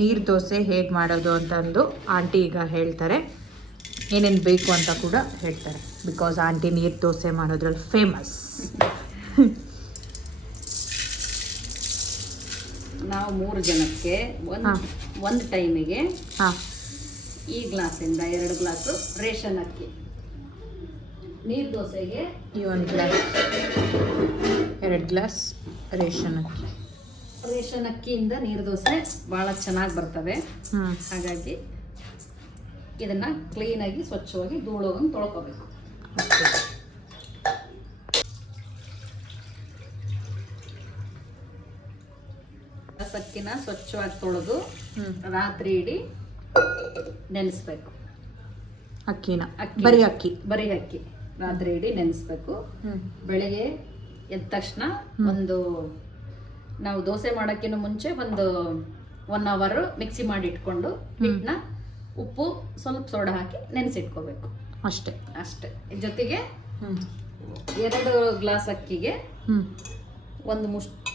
ನೀರು ದೋಸೆ ಹೇಗೆ ಮಾಡೋದು ಅಂತಂದು ಆಂಟಿ ಈಗ ಹೇಳ್ತಾರೆ. ಏನೇನು ಬೇಕು ಅಂತ ಕೂಡ ಹೇಳ್ತಾರೆ. ಬಿಕಾಸ್ ಆಂಟಿ ನೀರು ದೋಸೆ ಮಾಡೋದ್ರಲ್ಲಿ ಫೇಮಸ್. ನಾವು 3 ಜನಕ್ಕೆ ಒಂದು ಟೈಮಿಗೆ ಈ ಗ್ಲಾಸಿಂದ 2 ಗ್ಲಾಸು ರೇಷನ್ ಅಕ್ಕಿ. ನೀರು ದೋಸೆಗೆ ಈ 1 ಗ್ಲಾಸ್ 2 ಗ್ಲಾಸ್ ರೇಷನ್ ಅಕ್ಕಿ. ರೇಷನ್ ಅಕ್ಕಿಯಿಂದ ನೀರು ದೋಸೆ ಭಾಳ ಚೆನ್ನಾಗಿ ಬರ್ತವೆ. ಹಾಗಾಗಿ ಇದನ್ನು ಕ್ಲೀನಾಗಿ ಸ್ವಚ್ಛವಾಗಿ ಧೂಳೋಗಂಗೆ ತೊಳ್ಕೊಬೇಕು. ಅಕ್ಕಿನ ಸ್ವಚ್ಛವಾಗಿ ತೊಳೆದು ರಾತ್ರಿ ಇಡೀ ನೆನೆಸ್ಬೇಕು. ಅಕ್ಕಿನ ಬರೀ ಅಕ್ಕಿ ರಾತ್ರಿ ಇಡೀ ನೆನೆಸ್ಬೇಕು. ಬೆಳಿಗ್ಗೆ ಎದ್ದ ತಕ್ಷಣ ನಾವು ದೋಸೆ ಮಾಡೋಕ್ಕಿಂತ ಮುಂಚೆ 1 ಅವರ್ ಮಿಕ್ಸಿ ಮಾಡಿ ಇಟ್ಕೊಂಡು ಹಿಟ್ಟನ್ನ ಉಪ್ಪು ಸ್ವಲ್ಪ ಸೋಡಾ ಹಾಕಿ ನೆನೆಸಿಟ್ಕೋಬೇಕು. ಅಷ್ಟೇ. ಜೊತೆಗೆ 2 ಗ್ಲಾಸ್ ಅಕ್ಕಿಗೆ 1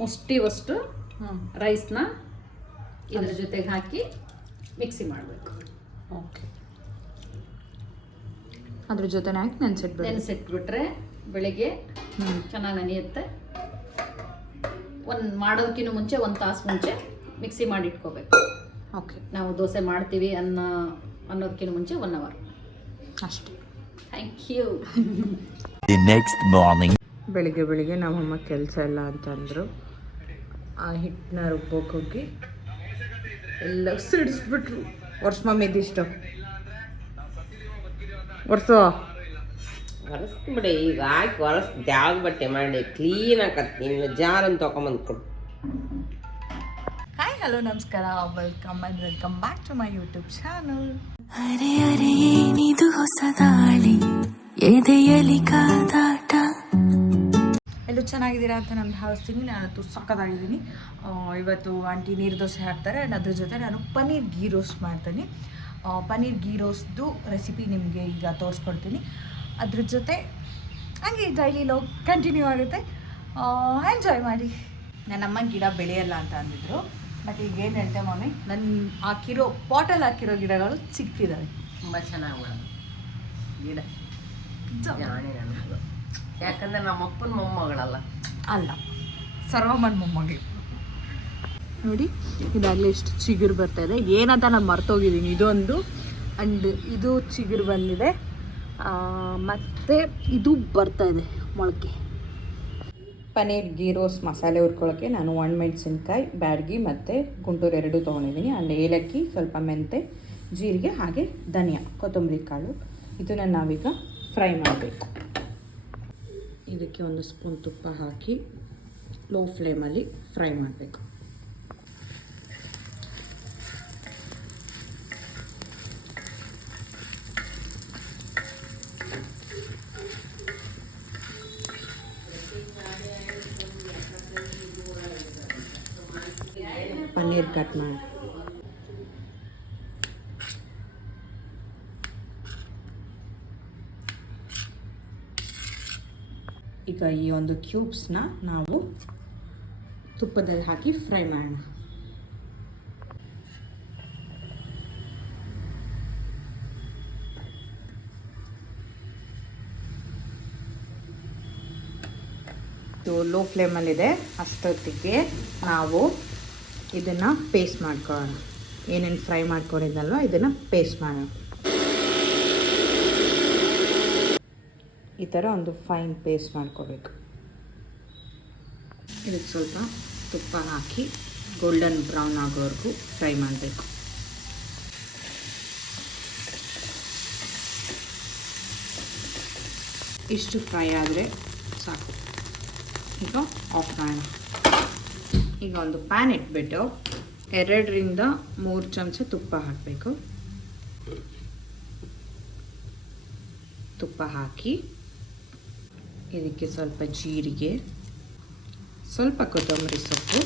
ಮುಷ್ಟಿವಷ್ಟು ರೈಸ್ನ ಇದ್ರ ಜೊತೆಗೆ ಹಾಕಿ ಮಿಕ್ಸಿ ಮಾಡಬೇಕು. ಓಕೆ. ಅದ್ರ ಜೊತೆ ಹಾಕಿ ನೆನೆಸಿಟ್ಬಿಟ್ರೆ ಬೆಳಿಗ್ಗೆ ಚೆನ್ನಾಗಿ ನೆನೆಯುತ್ತೆ. ಮಾಡೋದಕ್ಕಿಂತ ಮುಂಚೆ 1 ತಾಸು ಮುಂಚೆ ಮಿಕ್ಸಿ ಮಾಡಿ ಇಟ್ಕೋಬೇಕು. ಓಕೆ. ನಾವು ದೋಸೆ ಮಾಡ್ತೀವಿ ಅನ್ನೋದಕ್ಕಿಂತ ಮುಂಚೆ 1 ಅವರ್ ಅಷ್ಟೇ. Thank you. ನೆಕ್ಸ್ಟ್ ಮಾರ್ನಿಂಗ್ ಬೆಳಿಗ್ಗೆ ನಮ್ಮಮ್ಮ ಕೆಲಸ ಇಲ್ಲ ಅಂತಂದರು. ಆ ಹಿಟ್ಟನ್ನ ರುಬ್ಬೋಕೆ ಹೋಗಿ ಎಲ್ಲ ಸಿಡಿಸ್ಬಿಟ್ರು. ವರ್ಷ ಮಮ್ಮಿ ಇದಿಷ್ಟು ಒರೆಸ್ಬಿಡಿ. ಈಗ ಹಾಕಿ ಯಾವ್ದು ಬಟ್ಟೆ ಮಾಡಿ ಕ್ಲೀನ್ ಆಕತ್ತಿ. ಇನ್ನು ಜಾರನ್ನು ತೊಗೊಂಬಂದ್ಕೊಡು. ಹಾಯ್, ಹಲೋ, ನಮಸ್ಕಾರ. Welcome back to my YouTube channel. ಅರೆ ಅರೆ ಏನಿದು ಹೊಸ ದಾಳಿ, ಎದೆಯಲಿ ಕಾದಾಟ. ಎಲ್ಲೂ ಚೆನ್ನಾಗಿದ್ದೀರಾ ಅಂತ ನಾನು ಭಾವಿಸ್ತೀನಿ. ನಾನಂತೂ ಸಖತ್ತಾಗಿದ್ದೀನಿ. ಇವತ್ತು ಆಂಟಿ ನೀರು ದೋಸೆ ಹಾಕ್ತಾರೆ. ಆ್ಯಂಡ್ ಅದ್ರ ಜೊತೆ ನಾನು ಪನ್ನೀರ್ ಗೀ ರೋಸ್ಟ್ ಮಾಡ್ತೀನಿ. ಪನ್ನೀರ್ ಗೀ ರೋಸ್ಟ್ದು ರೆಸಿಪಿ ನಿಮಗೆ ಈಗ ತೋರಿಸ್ಕೊಡ್ತೀನಿ. ಅದ್ರ ಜೊತೆ ಹಂಗೆ ಡೈಲಿ ಲವ್ ಕಂಟಿನ್ಯೂ ಆಗುತ್ತೆ. ಎಂಜಾಯ್ ಮಾಡಿ. ನನ್ನಮ್ಮ ಗಿಡ ಬೆಳೆಯಲ್ಲ ಅಂತ ಅಂದಿದ್ರು. ಬಟ್ ಈಗ ಏನು ಹೇಳ್ತೆ ಮಮ್ಮಿ, ನನ್ನ ಪಾಟಲ್ಲಿ ಹಾಕಿರೋ ಗಿಡಗಳು ಸಿಕ್ತಿದ್ದಾವೆ. ತುಂಬ ಚೆನ್ನಾಗಿ ಗಿಡ ಜಾಣಿ ನನಗೆ. ಯಾಕಂದರೆ ನಮ್ಮಪ್ಪನ ಮೊಮ್ಮಗಳಲ್ಲ, ಅಲ್ಲ, ಸರ್ವಮ್ಮನ ಮೊಮ್ಮಗಳು. ನೋಡಿ, ಇದಾಗಲೇ ಎಷ್ಟು ಚಿಗುರು ಬರ್ತಾ ಇದೆ. ಏನಂತ ನಾನು ಮರ್ತೋಗಿದ್ದೀನಿ. ಇದೊಂದು ಆ್ಯಂಡ್ ಇದು ಚಿಗುರು ಬಂದಿದೆ. ಮತ್ತು ಇದು ಬರ್ತಾ ಇದೆ ಮೊಳಕೆ. ಪನ್ನೀರ್ ಗೀ ರೋಸ್ಟ್ ಮಸಾಲೆ ಹುರ್ಕೊಳ್ಳೋಕ್ಕೆ ನಾನು ಒಣಮೆಣಸಿನ್ಕಾಯಿ, ಬ್ಯಾಡಗಿ ಮತ್ತು ಗುಂಟೂರು 2 ತೊಗೊಂಡಿದ್ದೀನಿ. ಆ್ಯಂಡ್ ಏಲಕ್ಕಿ, ಸ್ವಲ್ಪ ಮೆಂತೆ, ಜೀರಿಗೆ, ಹಾಗೆ ಧನಿಯಾ, ಕೊತ್ತಂಬರಿ ಕಾಳು. ಇದನ್ನು ನಾವೀಗ ಫ್ರೈ ಮಾಡಬೇಕು. ಇದಕ್ಕೆ 1 ಸ್ಪೂನ್ ತುಪ್ಪ ಹಾಕಿ ಲೋ ಫ್ಲೇಮಲ್ಲಿ ಫ್ರೈ ಮಾಡಬೇಕು. ಪನ್ನೀರ್ ಕಟ್ ಮಾಡಿ ಈಗ ಈ ಒಂದು ಕ್ಯೂಬ್ಸ್ನ ನಾವು ತುಪ್ಪದಲ್ಲಿ ಹಾಕಿ ಫ್ರೈ ಮಾಡೋಣ. ಇದು ಲೋ ಫ್ಲೇಮಲ್ಲಿದೆ. ಅಷ್ಟೊತ್ತಿಗೆ ನಾವು ಇದನ್ನು ಪೇಸ್ಟ್ ಮಾಡ್ಕೊಳ್ಳೋಣ. ಏನೇನು ಫ್ರೈ ಮಾಡ್ಕೊಂಡಿದ್ದಲ್ವ ಇದನ್ನು ಪೇಸ್ಟ್ ಮಾಡೋಣ. ಈ ಥರ ಒಂದು ಫೈನ್ ಪೇಸ್ಟ್ ಮಾಡ್ಕೋಬೇಕು. ಇದಕ್ಕೆ ಸ್ವಲ್ಪ ತುಪ್ಪ ಹಾಕಿ ಗೋಲ್ಡನ್ ಬ್ರೌನ್ ಆಗೋವರೆಗೂ ಫ್ರೈ ಮಾಡಬೇಕು. ಇಷ್ಟು ಫ್ರೈ ಆದರೆ ಸಾಕು. ಈಗ ಆಫ್ ಮಾಡೋಣ. ಈಗ ಒಂದು ಪ್ಯಾನ್ ಇಟ್ಬಿಟ್ಟು 2 ರಿಂದ 3 ಚಮಚ ತುಪ್ಪ ಹಾಕಬೇಕು. ತುಪ್ಪ ಹಾಕಿ ಇದಕ್ಕೆ ಸ್ವಲ್ಪ ಜೀರಿಗೆ, ಸ್ವಲ್ಪ ಕೊತ್ತಂಬರಿ ಸೊಪ್ಪು,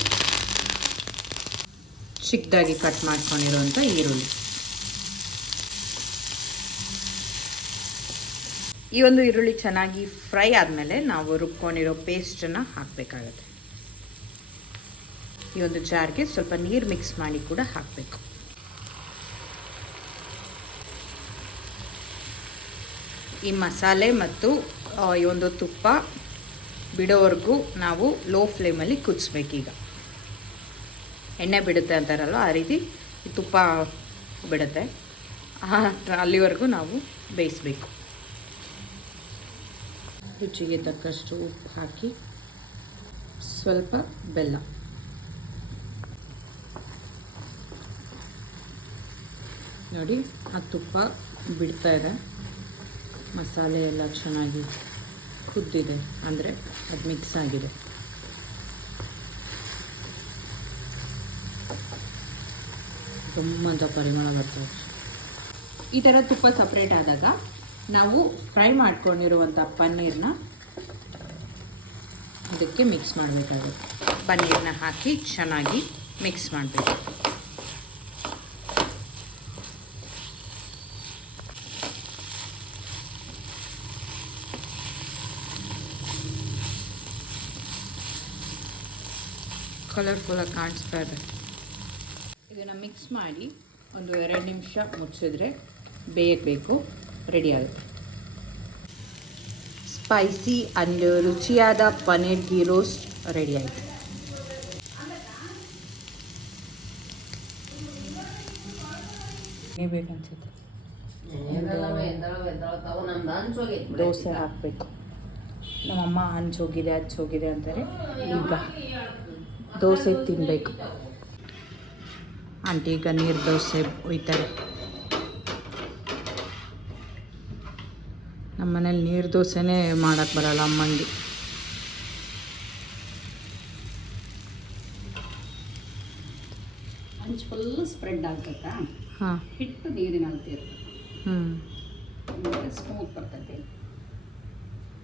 ಚಿಕ್ಕದಾಗಿ ಕಟ್ ಮಾಡ್ಕೊಂಡಿರೋಂಥ ಈರುಳ್ಳಿ. ಈ ಒಂದು ಈರುಳ್ಳಿ ಚೆನ್ನಾಗಿ ಫ್ರೈ ಆದಮೇಲೆ ನಾವು ರುಬ್ಕೊಂಡಿರೋ ಪೇಸ್ಟನ್ನು ಹಾಕಬೇಕಾಗತ್ತೆ. ಈ ಒಂದು ಜಾರ್ಗೆ ಸ್ವಲ್ಪ ನೀರು ಮಿಕ್ಸ್ ಮಾಡಿ ಕೂಡ ಹಾಕಬೇಕು. ಈ ಮಸಾಲೆ ಮತ್ತು ಈ ಒಂದು ತುಪ್ಪ ಬಿಡೋವರೆಗೂ ನಾವು ಲೋ ಫ್ಲೇಮಲ್ಲಿ ಕುದಿಸ್ಬೇಕೀಗ. ಎಣ್ಣೆ ಬಿಡುತ್ತೆ ಅಂತಾರಲ್ಲ ಆ ರೀತಿ ಈ ತುಪ್ಪ ಬಿಡುತ್ತೆ, ಅಲ್ಲಿವರೆಗೂ ನಾವು ಬೇಯಿಸಬೇಕು. ರುಚಿಗೆ ತಕ್ಕಷ್ಟು ಉಪ್ಪು ಹಾಕಿ ಸ್ವಲ್ಪ ಬೆಲ್ಲ. ನೋಡಿ ಆ ತುಪ್ಪ ಬಿಡ್ತಾ ಇದೆ, ಮಸಾಲೆ ಎಲ್ಲ ಚೆನ್ನಾಗಿ ಕುದ್ದಿದೆ, ಅಂದರೆ ಅದು ಮಿಕ್ಸ್ ಆಗಿದೆ. ತುಂಬ ಅಂತ ಪರಿಮಳ ಬರ್ತದೆ. ಈ ಥರ ತುಪ್ಪ ಸಪ್ರೇಟ್ ಆದಾಗ ನಾವು ಫ್ರೈ ಮಾಡ್ಕೊಂಡಿರುವಂಥ ಪನ್ನೀರನ್ನ ಇದಕ್ಕೆ ಮಿಕ್ಸ್ ಮಾಡಬೇಕಾಗುತ್ತೆ. ಪನ್ನೀರನ್ನ ಹಾಕಿ ಚೆನ್ನಾಗಿ ಮಿಕ್ಸ್ ಮಾಡಬೇಕು. ಕಲರ್ಫುಲ್ಲಾಗಿ ಕಾಣಿಸ್ತಾ ಇದೆ. ಇದನ್ನು ಮಿಕ್ಸ್ ಮಾಡಿ ಒಂದು 2 ನಿಮಿಷ ಮುಚ್ಚಿದ್ರೆ ಬೇಯಬೇಕು, ರೆಡಿ ಆಗುತ್ತೆ. ಸ್ಪೈಸಿ ಆ್ಯಂಡ್ ರುಚಿಯಾದ ಪನ್ನೀರ್ ಗೀ ರೋಸ್ಟ್ ರೆಡಿ ಆಯಿತು. ಬೇಕನ್ಸುತ್ತೆ ದೋಸೆ ಹಾಕಬೇಕು. ನಮ್ಮಮ್ಮ ಹಂಚೋಗಿದೆ ಅಂತಾರೆ. ಈಗ ದೋಸೆ ತಿನ್ನಬೇಕು. ಆಂಟಿ ಈಗ ನೀರು ದೋಸೆ ಒಯ್ತಾರೆ. ನಮ್ಮ ಮನೇಲಿ ನೀರು ದೋಸೆನೇ ಮಾಡೋಕ್ಕೆ ಬರಲ್ಲ ಅಮ್ಮಂಗೆ. ಹಂಚು ಫುಲ್ ಸ್ಪ್ರೆಡ್ ಆಗ್ತೈತಾ, ಹಾಂ, ಹಿಟ್ಟು ನೀರಿನ ಇರ್ತದೆ, ಸ್ಮೂತ್ ಬರ್ತೈತೆ.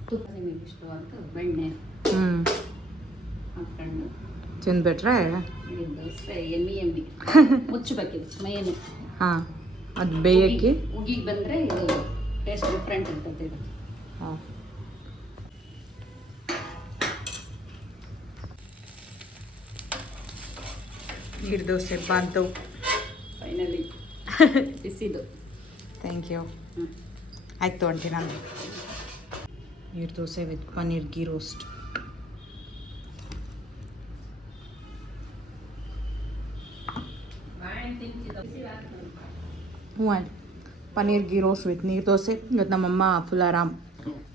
ತುಪ್ಪ ನಿಮಗೆ ಇಷ್ಟವಾದ ಬೆಣ್ಣೆ ಹಾಕೊಂಡು ತಿಂದ್ಬಿಟ್ರೆ ದೋಸೆ ಎಮ್ಮಿ ಮುಚ್ಚಬೇಕಿದು ಮೈಯನ್ನು. ಹಾಂ, ಅದು ಬೇಯಕ್ಕೆ ಉಗಿಗೆ ಬಂದರೆ ಇದು ಟೇಸ್ಟ್ ಡಿಫ್ರೆಂಟ್ ಇರ್ತೈತೆ ಇದು. ಹಾಂ, ನೀರು ದೋಸೆ ಬಂತು ಫೈನಲಿ ಬಿಸಿದು. Thank you. ಆಯ್ತು ಆಂಟಿ, ನಾನು ನೀರು ದೋಸೆ ವಿತ್ ಪನ್ನೀರ್ ಗೀ ರೋಸ್ಟ್. ಹ್ಞೂ aunty, paneer ghee roast with ನೀರು ದೋಸೆ. ಇವತ್ತು ನಮ್ಮಮ್ಮ ಫುಲ್ ಆರಾಮ್,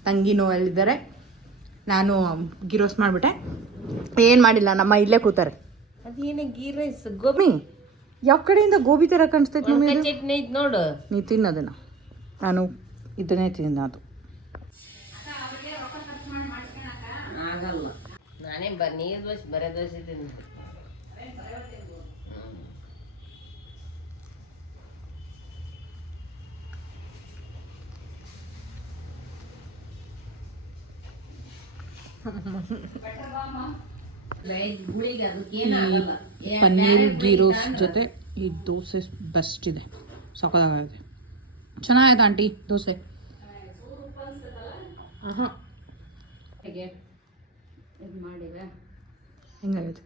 ತಂಗಿನೂ ಎಲ್ಲಿದ್ದಾರೆ, ನಾನು ಗೀ ರೋಸ್ಟ್ ಮಾಡಿಬಿಟ್ಟೆ. ಏನು ಮಾಡಿಲ್ಲ, ನಮ್ಮ ಇಲ್ಲೇ ಕೂತಾರೆ. ಅದೇನೇ ಗೀ ರೈಸ್ ಗೋಬಿ ಯಾವ ಕಡೆಯಿಂದ ಗೋಬಿ ಥರ ಕಾಣಿಸ್ತೈತೆ ಮಮ್ಮಿ? ಚಟ್ನಿ ಐತೆ ನೋಡು. ನೀ ತಿನ್ನೋದನ್ನ, ನಾನು ಇದನ್ನೇ ತಿನ್ನೋದು. ಆಗಲ್ಲ, ನಾನೇ ನೀರು ದೋಸೆ ಬರೇ ದೋಸೆ ತಿಂದು. ಪನ್ನೀರ್ ಗೀ ರೋಸ್ಟ್ ಜೊತೆ ಈ ದೋಸೆ ಬೆಸ್ಟ್ ಇದೆ, ಸಕ್ಕತ್ತಾಗಿದೆ. ಚೆನ್ನಾಗಿದೆ ಆಂಟಿ ದೋಸೆ. ಹೆಂಗಾಗಿದೆ?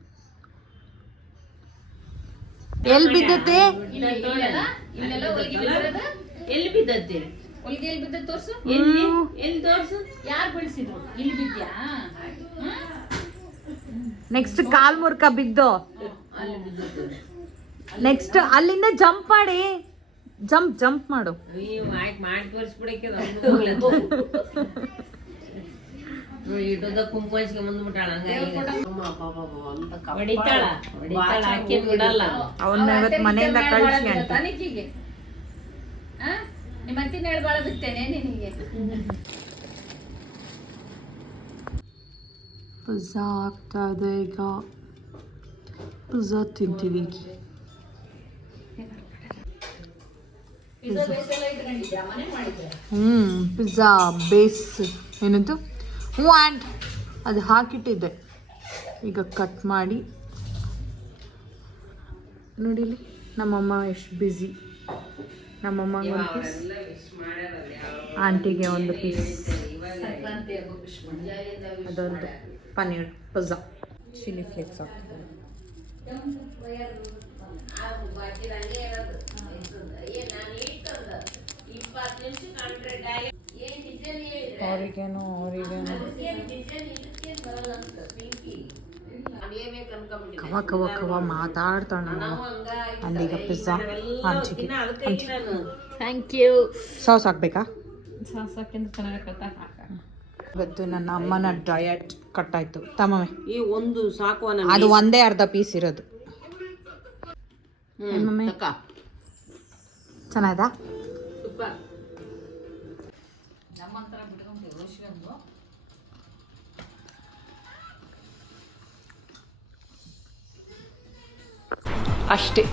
ಎಲ್ಲಿ ಬಿದ್ದತ್ತೆ? ಎಲ್ಲಿ ಬಿದ್ದತ್ತೆ? ಹೊಲಿಗೆ ಎಲ್ಲಿ ಬಿದ್ದ ತೋರ್ಸು. ಎಲ್ಲಿ ತೋರ್ಸು. ಯಾರು ಬೆಳೆಸಿದ್ರು? ಇಲ್ಲಿ ಬಿದ್ಯಾ? ನೆಕ್ಸ್ಟ್ ಕಾಲ್ ಮುರ್ಕ ಬಿದ್ದು, ನೆಕ್ಸ್ಟ್ ಅಲ್ಲಿಂದ ಜಂಪ್ ಮಾಡಿ, ಜಂಪ್ ಮಾಡು. ಮಾಡಿ ತೋರಿಸ್ಬಿಡಕ್ಕೆ ಇಟ್ಟದ ಕುಂಕುಮ ಹಚ್ಕೊಂಡ್ ಬಂದ್ಬಿಟ್ಟಾಳ. ಹೊಡಿತಾಳ ಅಕ್ಕಿ ಬಿಡಲ್ಲ. ಅವನ್ನ ಇವತ್ತು ಮನೆಯಿಂದ ಕಳಿಸಿ ಅಂತ. ತನಿಖೆಗೆ ನಿಮ್ಮ ಅತ್ತಿನ ಹೇಳಿ ಬಾಳ ಬಿತ್ತೇನೆ ನಿನಗೆ. ಪಿಜ್ಜಾ ಆಗ್ತಾ ಇದೆ ಈಗ. ಪಿಜ್ಜಾ ತಿಂತೀವಿ. ಪಿಜ್ಜಾ ಬೇಸ್ ಏನಂತು? ಹ್ಞೂ ಆ್ಯಂಡ್ ಅದು ಹಾಕಿಟ್ಟಿದ್ದೆ, ಈಗ ಕಟ್ ಮಾಡಿ ನೋಡಿಲಿ. ನಮ್ಮಮ್ಮ ಎಷ್ಟು ಬ್ಯುಸಿ. ನಮ್ಮಮ್ಮಂಗೆ ಒಂದು ಪೀಸ್, ಆಂಟಿಗೆ ಒಂದು ಪೀಸ್, ಅದೊಂದು ಪನ್ನೀರ್ ಪಿಜ್ಜಾ. ಚಿಲ್ಲಿ ಫ್ಲೇಕ್ಸ್ ಹಾಕ್ತಾರೆ. ಅವ್ರಿಗೇನು ಕವ ಕವ ಕವ ಮಾತಾಡ್ತಾಳ ಅಂದೀಗ ಪಿಜ್ಜಾ ಹಂಚಿಕೆ ಥ್ಯಾಂಕ್ ಯು. ಸಾಸ್ ಹಾಕ್ಬೇಕಾ? ಸಾಸಕ್ಕಿಂತ ಚೆನ್ನಾಗಿ ಇವತ್ತು ನನ್ನ ಅಮ್ಮನ ಡಯಟ್ ಕಟ್ಟಾಯ್ತು ತಮ್ಮಮ್ಮೆ. ಈ ಒಂದು ಸಾಕು ಅದು ಒಂದೇ ಅರ್ಧ ಪೀಸ್ ಇರೋದು. ಮಮ್ಮಿ ಚೆನ್ನಾಯ್ತಾ? ಅಷ್ಟೇ.